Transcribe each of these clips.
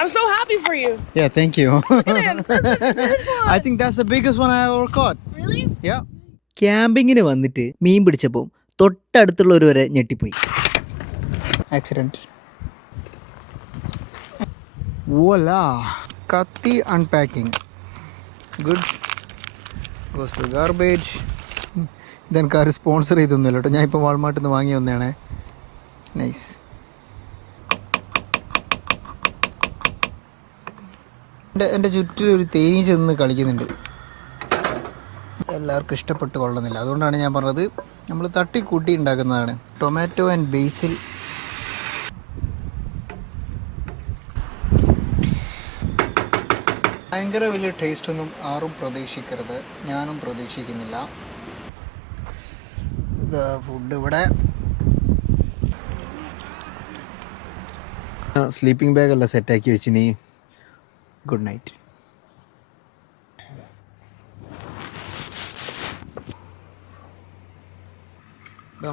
I'm so happy for you. Yeah, thank you. Look at him. That's a good one. I think that's the biggest one I ever caught. Really? Yeah. ക്യാമ്പിങ്ങിന് വന്നിട്ട് മീൻ പിടിച്ചപ്പോൾ തൊട്ടടുത്തുള്ളവർ വരെ ഞെട്ടിപ്പോയി. Accident. Voila. Katti unpacking. Good. Goes to garbage. ഇതെനിക്കാരും sponsor ചെയ്തൊന്നുമില്ല കേട്ടോ, ഞാൻ ഇപ്പോൾ വാൾമാർട്ടിൽ നിന്ന് വാങ്ങി വന്നതാണ്. നൈസ്. എൻ്റെ ചുറ്റിലും ഒരു തേനീച്ച നിന്ന് കളിക്കുന്നുണ്ട്. എല്ലാവർക്കും ഇഷ്ടപ്പെട്ട് കൊള്ളുന്നില്ല, അതുകൊണ്ടാണ് ഞാൻ പറഞ്ഞത് നമ്മൾ തട്ടിക്കൂട്ടി ഉണ്ടാക്കുന്നതാണ്. ടൊമാറ്റോ ആൻഡ് ബേസിൽ. ഭയങ്കര വലിയ ടേസ്റ്റൊന്നും ആരും പ്രതീക്ഷിക്കരുത്, ഞാനും പ്രതീക്ഷിക്കുന്നില്ല. ഇത് ഫുഡ് ഇവിടെ സ്ലീപ്പിംഗ് ബാഗെല്ലാം സെറ്റാക്കി വെച്ചിനി. Good night.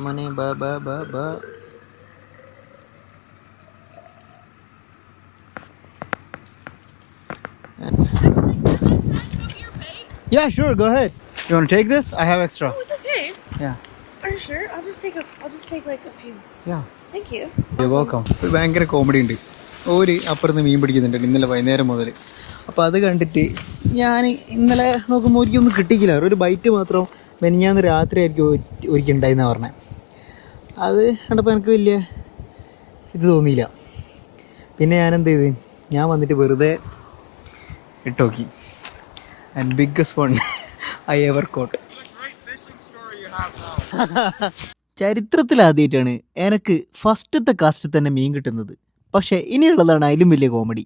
മനെ ബ ബ ബ ബ. Yeah, sure, go ahead. You want to take this? I have extra. Oh, it's okay. Yeah. Are you sure? I'll just take like a few. Yeah. Thank you. You're welcome. ഒരു ഭയങ്കര comedy ഉണ്ട്. ഒരു അപ്പുറത്ത് മീൻ പിടിക്കുന്നുണ്ട് ഇന്നലെ വൈകുന്നേരം മുതൽ. അപ്പോൾ അത് കണ്ടിട്ട് ഞാൻ ഇന്നലെ നോക്കുമ്പോൾ ഒരിക്കലൊന്നും കിട്ടിക്കില്ല, ഒരു ബൈറ്റ് മാത്രം മെനിഞ്ഞാന്ന് രാത്രി ആയിരിക്കും ഒരിക്കൽ ഉണ്ടായിന്നാണ് പറഞ്ഞത്. അത് കണ്ടപ്പോൾ എനിക്ക് വലിയ ഇത് തോന്നിയില്ല. പിന്നെ ഞാനെന്ത് ചെയ്ത്, ഞാൻ വന്നിട്ട് വെറുതെ ഇട്ട് നോക്കി. And biggest one I ever got. ചരിത്രത്തിൽ ആദ്യമായിട്ടാണ് എനിക്ക് ഫസ്റ്റത്തെ കാസ്റ്റ് തന്നെ മീൻ കിട്ടുന്നത്. പക്ഷേ ഇനിയുള്ളതാണ് അതിലും വലിയ കോമഡി.